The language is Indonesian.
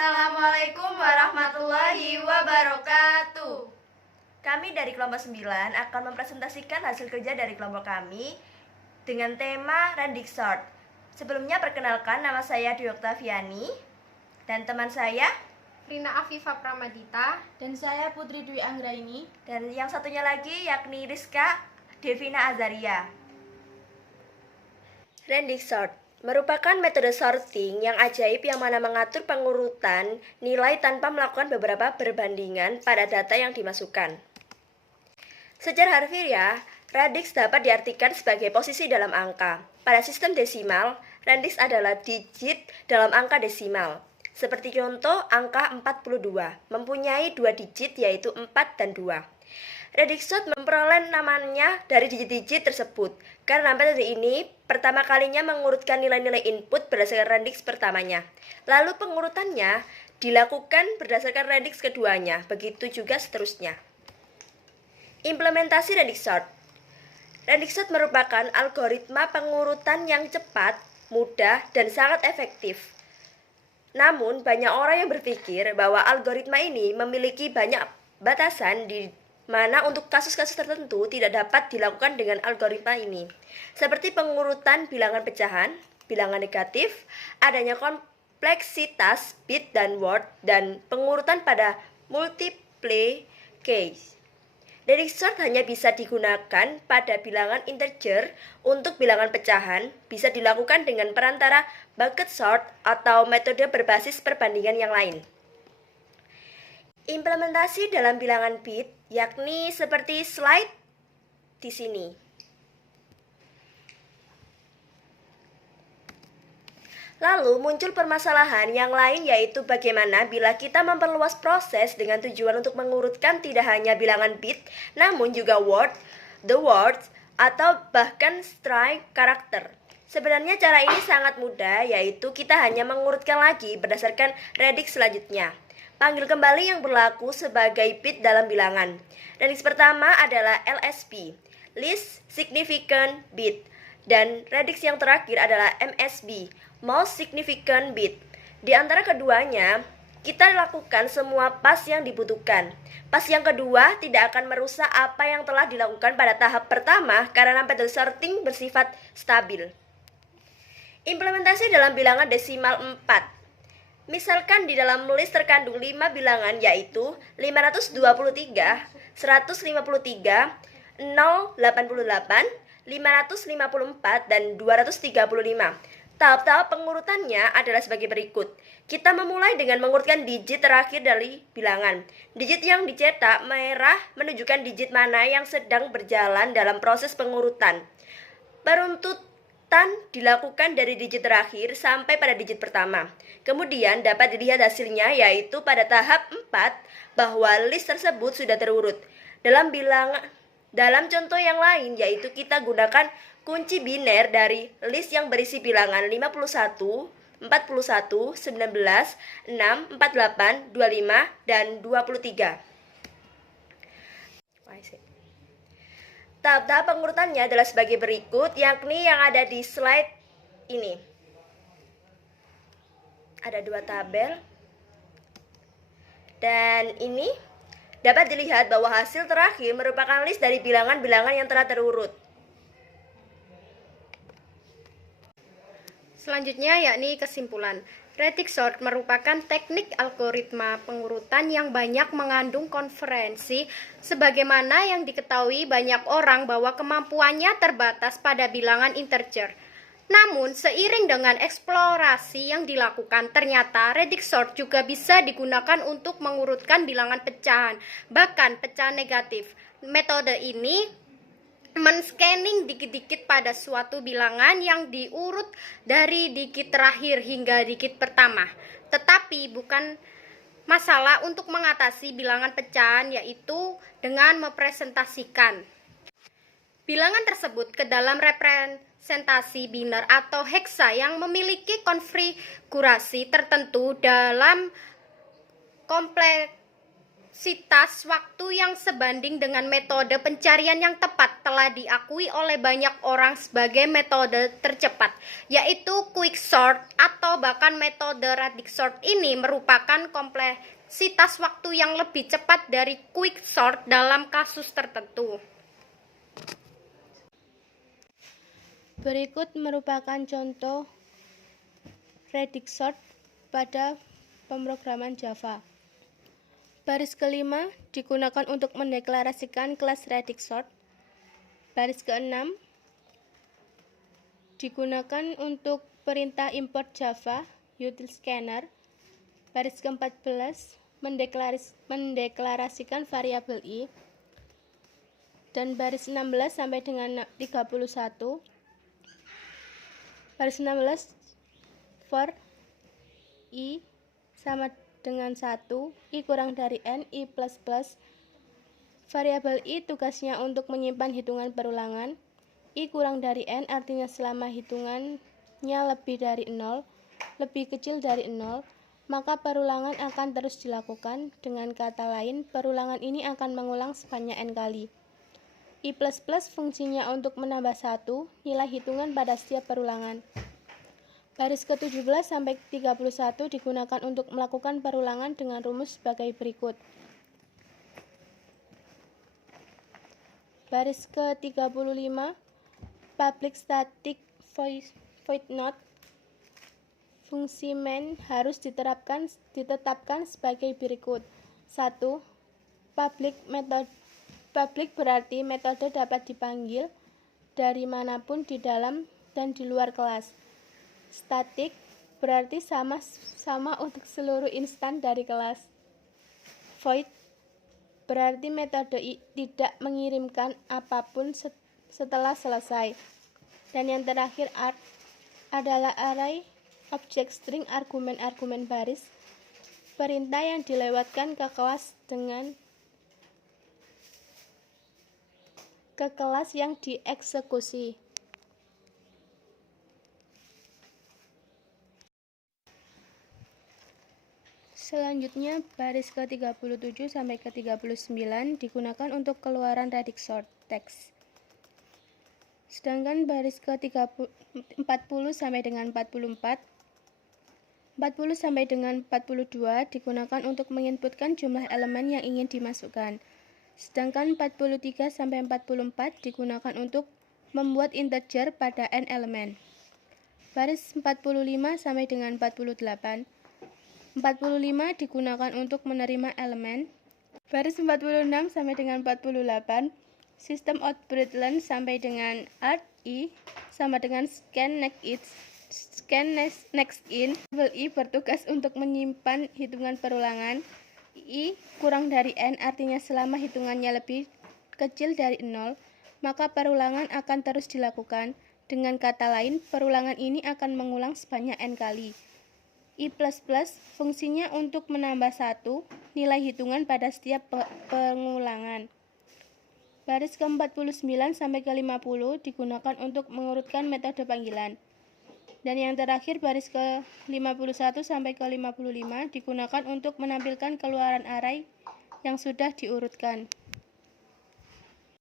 Assalamualaikum warahmatullahi wabarakatuh. Kami dari kelompok 9 akan mempresentasikan hasil kerja dari kelompok kami dengan tema Randik Short. Sebelumnya perkenalkan, nama saya Dwi Oktaviani dan teman saya Rina Afifa Pramadita Dan saya Putri Dwi Anggraini. dan yang satunya lagi yakni Rizka Devina Azaria. Randik Short merupakan metode sorting yang ajaib yang mana mengatur pengurutan nilai tanpa melakukan beberapa perbandingan pada data yang dimasukkan. Secara harfiah, radix dapat diartikan sebagai posisi dalam angka. Pada sistem desimal, radix adalah digit dalam angka desimal. Seperti contoh, angka 42 mempunyai dua digit yaitu 4 dan 2. Radix Short memperoleh namanya dari digit-digit tersebut karena metode ini pertama kalinya mengurutkan nilai-nilai input berdasarkan radix pertamanya. Lalu pengurutannya dilakukan berdasarkan radix keduanya, begitu juga seterusnya. Implementasi Radix Short. Radix Short merupakan algoritma pengurutan yang cepat, mudah, dan sangat efektif. Namun, banyak orang yang berpikir bahwa algoritma ini memiliki banyak batasan di mana untuk kasus-kasus tertentu tidak dapat dilakukan dengan algoritma ini, seperti pengurutan bilangan pecahan, bilangan negatif, adanya kompleksitas bit dan word, dan pengurutan pada multiple case. Radix Short hanya bisa digunakan pada bilangan integer. Untuk bilangan pecahan bisa dilakukan dengan perantara bucket sort atau metode berbasis perbandingan yang lain. Implementasi dalam bilangan bit yakni seperti slide di sini. Lalu muncul permasalahan yang lain yaitu bagaimana bila kita memperluas proses dengan tujuan untuk mengurutkan tidak hanya bilangan bit namun juga word, the words, atau bahkan string karakter. Sebenarnya cara ini sangat mudah yaitu kita hanya mengurutkan lagi berdasarkan radix selanjutnya. Panggil kembali yang berlaku sebagai bit dalam bilangan. Radix pertama adalah LSB, Least Significant Bit, dan radix yang terakhir adalah MSB, Most Significant Bit. Di antara keduanya, kita lakukan semua pas yang dibutuhkan. Pas yang kedua tidak akan merusak apa yang telah dilakukan pada tahap pertama karena metode sorting bersifat stabil. Implementasi dalam bilangan desimal 4. Misalkan di dalam list terkandung 5 bilangan yaitu 523, 153, 088, 554, dan 235. Tahap-tahap pengurutannya adalah sebagai berikut. Kita memulai dengan mengurutkan digit terakhir dari bilangan. Digit yang dicetak merah menunjukkan digit mana yang sedang berjalan dalam proses pengurutan. Peruntutan dilakukan dari digit terakhir sampai pada digit pertama. Kemudian dapat dilihat hasilnya yaitu pada tahap 4 bahwa list tersebut sudah terurut. Dalam contoh yang lain yaitu kita gunakan kunci biner dari list yang berisi bilangan 51, 41, 19, 6, 48, 25, dan 23. Tahap-tahap pengurutannya adalah sebagai berikut, yakni yang ada di slide ini. Ada dua tabel. Dan ini dapat dilihat bahwa hasil terakhir merupakan list dari bilangan-bilangan yang telah terurut. Selanjutnya yakni kesimpulan. Radix Short merupakan teknik algoritma pengurutan yang banyak mengandung konferensi sebagaimana yang diketahui banyak orang bahwa kemampuannya terbatas pada bilangan integer. Namun, seiring dengan eksplorasi yang dilakukan, ternyata Radix Short juga bisa digunakan untuk mengurutkan bilangan pecahan, bahkan pecahan negatif. Metode ini men-scanning dikit-dikit pada suatu bilangan yang diurut dari digit terakhir hingga digit pertama. Tetapi bukan masalah untuk mengatasi bilangan pecahan yaitu dengan mempresentasikan bilangan tersebut ke dalam representasi biner atau hexa yang memiliki konfigurasi tertentu dalam kompleksitas waktu yang sebanding dengan metode pencarian yang tepat telah diakui oleh banyak orang sebagai metode tercepat, yaitu quicksort atau bahkan metode radicsort ini merupakan kompleksitas waktu yang lebih cepat dari quicksort dalam kasus tertentu. Berikut merupakan contoh radicsort pada pemrograman Java. Baris kelima digunakan untuk mendeklarasikan kelas radicsort. Baris keenam digunakan untuk perintah import Java util scanner. Baris ke-14 mendeklarasikan variabel i. Dan baris 16 sampai dengan 31. Baris 16 for i sama dengan 1, i kurang dari n, i plus plus. Variabel i tugasnya untuk menyimpan hitungan perulangan. I kurang dari n artinya selama hitungannya lebih dari 0, lebih kecil dari 0, maka perulangan akan terus dilakukan. Dengan kata lain, perulangan ini akan mengulang sebanyak n kali. I plus plus fungsinya untuk menambah 1 nilai hitungan pada setiap perulangan. Baris ke-17 sampai 31 digunakan untuk melakukan perulangan dengan rumus sebagai berikut. Baris ke-35 public static void node. Fungsi main harus ditetapkan sebagai berikut. 1. Public berarti metode dapat dipanggil dari manapun di dalam dan di luar kelas. Static berarti sama untuk seluruh instan dari kelas. Void berarti metode tidak mengirimkan apapun setelah selesai. Dan yang terakhir arg adalah array objek string argumen-argumen baris, perintah yang dilewatkan ke kelas yang dieksekusi. Selanjutnya, baris ke-37 sampai ke-39 digunakan untuk keluaran radicsort teks. Sedangkan baris ke-40 sampai dengan 44, 40 sampai dengan 42 digunakan untuk menginputkan jumlah elemen yang ingin dimasukkan. Sedangkan 43 sampai 44 digunakan untuk membuat integer pada n elemen. Baris 45 sampai dengan 48, 45 digunakan untuk menerima elemen. Baris 46 sampai dengan 48, sistem output len sampai dengan arg i sama dengan scan next in. Variabel i bertugas untuk menyimpan hitungan perulangan. I kurang dari n artinya selama hitungannya lebih kecil dari 0, maka perulangan akan terus dilakukan. Dengan kata lain, perulangan ini akan mengulang sebanyak n kali. I plus plus fungsinya untuk menambah 1 nilai hitungan pada setiap pengulangan. Baris ke-49 sampai ke-50 digunakan untuk mengurutkan metode panggilan. Dan yang terakhir baris ke-51 sampai ke-55 digunakan untuk menampilkan keluaran array yang sudah diurutkan.